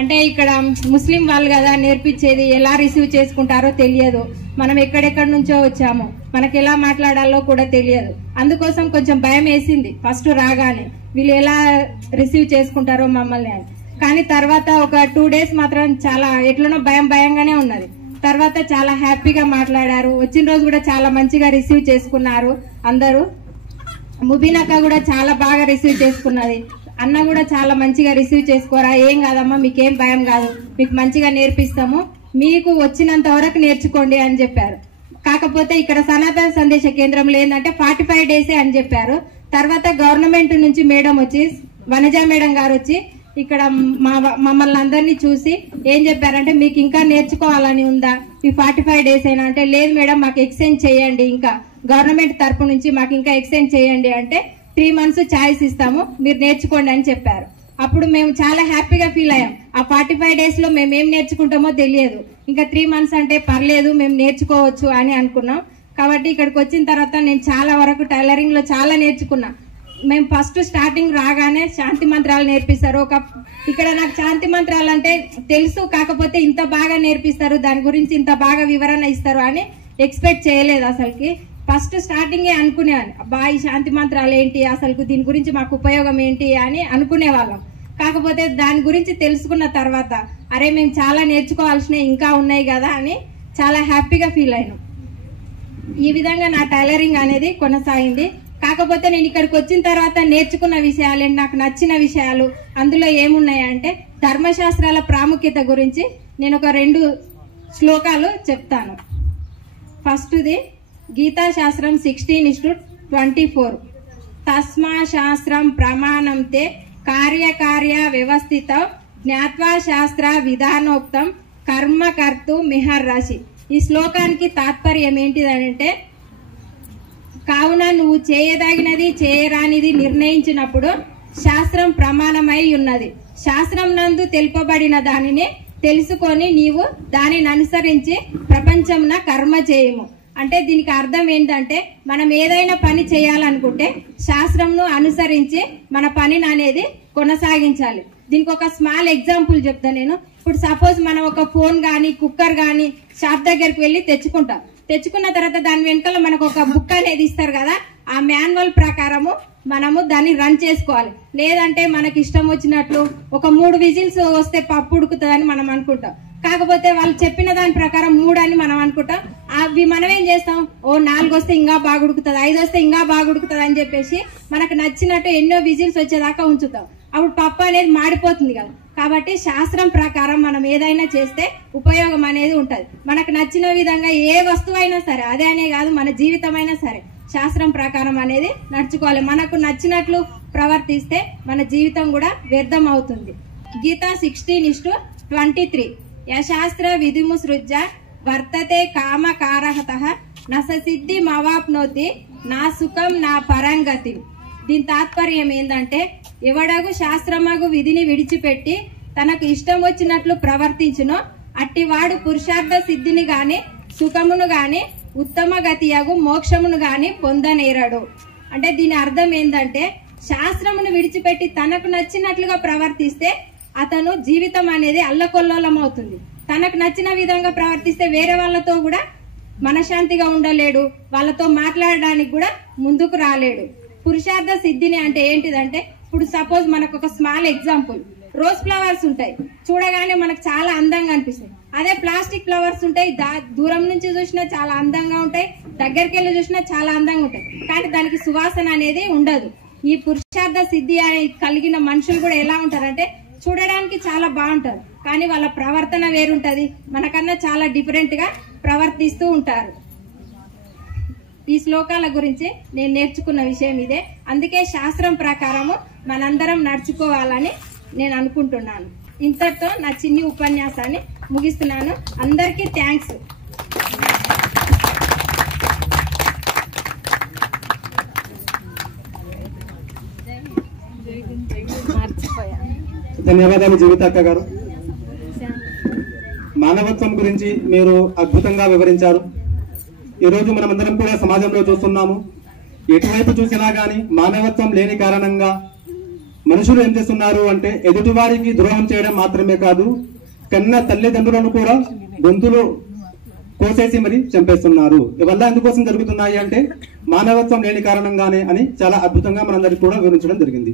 అంటే ఇక్కడ ముస్లిం వాళ్ళు కదా నేర్పించేది, ఎలా రిసీవ్ చేసుకుంటారో తెలియదు. మనం ఎక్కడెక్కడి నుంచో వచ్చాము, మనకి ఎలా మాట్లాడాలో కూడా తెలియదు. అందుకోసం కొంచెం భయం వేసింది ఫస్ట్ రాగానే, వీళ్ళు ఎలా రిసీవ్ చేసుకుంటారో మమ్మల్ని అని. కానీ తర్వాత ఒక 2 days మాత్రం చాలా ఎట్లనో భయంగానే ఉన్నది. తర్వాత చాలా హ్యాపీగా మాట్లాడారు. వచ్చిన రోజు కూడా చాలా మంచిగా రిసీవ్ చేసుకున్నారు అందరూ. ముబీన్ అక్క కూడా చాలా బాగా రిసీవ్ చేసుకున్నది. అన్న కూడా చాలా మంచిగా రిసీవ్ చేసుకోరా, ఏం కాదమ్మా, మీకేం భయం కాదు, మీకు మంచిగా నేర్పిస్తాము, మీకు వచ్చినంత వరకు నేర్చుకోండి అని చెప్పారు. కాకపోతే ఇక్కడ సనాతన సందేశ కేంద్రంలో ఏంటంటే 45 days అని చెప్పారు. తర్వాత గవర్నమెంట్ నుంచి మేడం వచ్చి, వనజ మేడం గారు వచ్చి ఇక్కడ మమ్మల్ని అందరినీ చూసి ఏం చెప్పారంటే, మీకు ఇంకా నేర్చుకోవాలని ఉందా, ఈ 45 days అయినా అంటే, లేదు మేడం మాకు ఎక్స్టెండ్ చేయండి, ఇంకా గవర్నమెంట్ తరపు నుంచి మాకు ఇంకా ఎక్స్టెండ్ చేయండి అంటే 3 months ఛాయిస్ ఇస్తాము, మీరు నేర్చుకోండి అని చెప్పారు. అప్పుడు మేము చాలా హ్యాపీగా ఫీల్ అయ్యాం. ఆ 45 days లో మేము ఏం నేర్చుకుంటామో తెలియదు, ఇంకా 3 months అంటే పర్లేదు మేము నేర్చుకోవచ్చు అని అనుకున్నాం. కాబట్టి ఇక్కడికి వచ్చిన తర్వాత నేను చాలా వరకు టైలరింగ్ లో చాలా నేర్చుకున్నా. మేము ఫస్ట్ స్టార్టింగ్ రాగానే శాంతి మంత్రాలు నేర్పిస్తారు. ఇక్కడ నాకు శాంతి మంత్రాలు అంటే తెలుసు, కాకపోతే ఇంత బాగా నేర్పిస్తారు, దాని గురించి ఇంత బాగా వివరణ ఇస్తారు అని ఎక్స్పెక్ట్ చేయలేదు అసలుకి. ఫస్ట్ స్టార్టింగే అనుకునేవాడిని, అబ్బా ఈ శాంతి మంత్రాలు ఏంటి, అసలు దీని గురించి మాకు ఉపయోగం ఏంటి అని అనుకునేవాళ్ళం. కాకపోతే దాని గురించి తెలుసుకున్న తర్వాత అరే మేము చాలా నేర్చుకోవాల్సినవి ఇంకా ఉన్నాయి కదా అని చాలా హ్యాపీగా ఫీల్ అయినాం. ఈ విధంగా నా టైలరింగ్ అనేది కొనసాగింది. కాకపోతే నేను ఇక్కడికి వచ్చిన తర్వాత నేర్చుకున్న విషయాలు, నాకు నచ్చిన విషయాలు అందులో ఏమున్నాయంటే, ధర్మశాస్త్రాల ప్రాముఖ్యత గురించి నేను ఒక 2 శ్లోకాలు చెప్తాను. ఫస్ట్ది గీతా శాస్త్రం 16:24. తస్మా శాస్త్రం ప్రమాణం తే కార్యకార్య వ్యవస్థిత జ్ఞాత్వా శాస్త్ర విధానోక్తం కర్మ కర్తు మిహర్రాశి. ఈ శ్లోకానికి తాత్పర్యం ఏంటిదంటే, కావున నువ్వు చేయదగినది చేయరానిది నిర్ణయించినప్పుడు శాస్త్రం ప్రమాణమై ఉన్నది. శాస్త్రం నందు తెలుపబడిన దానిని తెలుసుకొని నీవు దానిని అనుసరించి ప్రపంచమున కర్మ చేయము. అంటే దీనికి అర్థం ఏంటంటే, మనం ఏదైనా పని చేయాలనుకుంటే శాస్త్రంను అనుసరించి మన పనిని అనేది కొనసాగించాలి. దీనికి ఒక స్మాల్ ఎగ్జాంపుల్ చెప్తా నేను. ఇప్పుడు సపోజ్ మనం ఒక ఫోన్ గానీ కుక్కర్ గానీ షాప్ దగ్గరికి వెళ్ళి తెచ్చుకున్న తర్వాత దాని వెనకాల మనకు ఒక బుక్ అనేది ఇస్తారు కదా, ఆ మాన్యువల్ ప్రకారము మనము దాన్ని రన్ చేసుకోవాలి. లేదంటే మనకి ఇష్టం వచ్చినట్లు ఒక 3 విజిల్స్ వస్తే పప్పు ఉడుకుతుందని మనం అనుకుంటాం. కాకపోతే వాళ్ళు చెప్పిన దాని ప్రకారం 3 అని మనం అనుకుంటాం. అవి మనం ఏం చేస్తాం, ఓ 4 వస్తే ఇంకా బాగా ఉడుకుతుంది, 5 వస్తే ఇంకా బాగా ఉడుకుతుంది అని చెప్పేసి మనకు నచ్చినట్టు ఎన్నో విజిల్స్ వచ్చేదాకా ఉంచుతాం. అప్పుడు పప్పు అనేది మాడిపోతుంది కదా. కాబట్టి శాస్త్రం ప్రకారం మనం ఏదైనా చేస్తే ఉపయోగం అనేది ఉంటది. మనకు నచ్చిన విధంగా ఏ వస్తువు అయినా సరే, అదే అనే కాదు మన జీవితం అయినా సరే, శాస్త్రం ప్రకారం అనేది నడుచుకోవాలి. మనకు నచ్చినట్లు ప్రవర్తిస్తే మన జీవితం కూడా వ్యర్థం అవుతుంది. గీతా 16:23. యశాస్త్ర విధిముసృజ్య వర్తతే కామకారహతః నస సిద్ధి మవాప్నోతి నా సుఖం నా పరంగతి. దీని తాత్పర్యం ఏంటంటే, ఎవడగు శాస్త్రమగు విధిని విడిచిపెట్టి తనకు ఇష్టం వచ్చినట్లు ప్రవర్తించునో అట్టివాడు పురుషార్థ సిద్ధిని గాని సుఖమును గాని ఉత్తమ గతియగు మోక్షమును గాని పొందనేరడు. అంటే దీని అర్థం ఏంటంటే, శాస్త్రమును విడిచిపెట్టి తనకు నచ్చినట్లుగా ప్రవర్తిస్తే అతను జీవితం అనేది అల్లకొల్లోలం అవుతుంది. తనకు నచ్చిన విధంగా ప్రవర్తిస్తే వేరే వాళ్ళతో కూడా మనశాంతిగా ఉండలేడు, వాళ్ళతో మాట్లాడడానికి కూడా ముందుకు రాలేడు. పురుషార్థ సిద్ధిని అంటే ఏంటిదంటే, ఇప్పుడు సపోజ్ మనకు ఒక స్మాల్ ఎగ్జాంపుల్, రోజ్ ఫ్లవర్స్ ఉంటాయి, చూడగానే మనకు చాలా అందంగా అనిపిస్తాయి. అదే ప్లాస్టిక్ ఫ్లవర్స్ ఉంటాయి, దూరం నుంచి చూసినా చాలా అందంగా ఉంటాయి, దగ్గరికి వెళ్ళి చూసినా చాలా అందంగా ఉంటాయి, కానీ దానికి సువాసన అనేది ఉండదు. ఈ పురుషార్థ సిద్ధి కలిగిన మనుషులు కూడా ఎలా ఉంటారంటే, చూడడానికి చాలా బాగుంటారు, కానీ వాళ్ళ ప్రవర్తన వేరుంటది, మనకన్నా చాలా డిఫరెంట్ గా ప్రవర్తిస్తూ ఉంటారు. ఈ శ్లోకాల గురించి నేను నేర్చుకున్న విషయం ఇదే. అందుకే శాస్త్రం ప్రకారము మనందరం నడుచుకోవాలని నేను అనుకుంటున్నాను. ఇంతటితో నా చిన్ని ఉపన్యాసాన్ని ముగిస్తున్నాను. అందరికీ థ్యాంక్స్. ధన్యవాదాలు జీవిత అక్క గారు. మానవత్వం గురించి మీరు అద్భుతంగా వివరించారు. ఈరోజు మనమందరం కూడా సమాజంలో చూస్తున్నాము, ఎటువైపు చూసినా గానీ మానవత్వం లేని కారణంగా మనుషులు ఏం చేస్తున్నారు అంటే ఎదుటివారికి ద్రోహం చేయడం మాత్రమే కాదు, కన్న తల్లిదండ్రులను కూడా గొంతులు కోసేసి మరి చంపేస్తున్నారు. ఇవల్ల ఎందుకోసం జరుగుతున్నాయి అంటే మానవత్వం లేని కారణంగానే అని చాలా అద్భుతంగా మనందరికీ కూడా వివరించడం జరిగింది.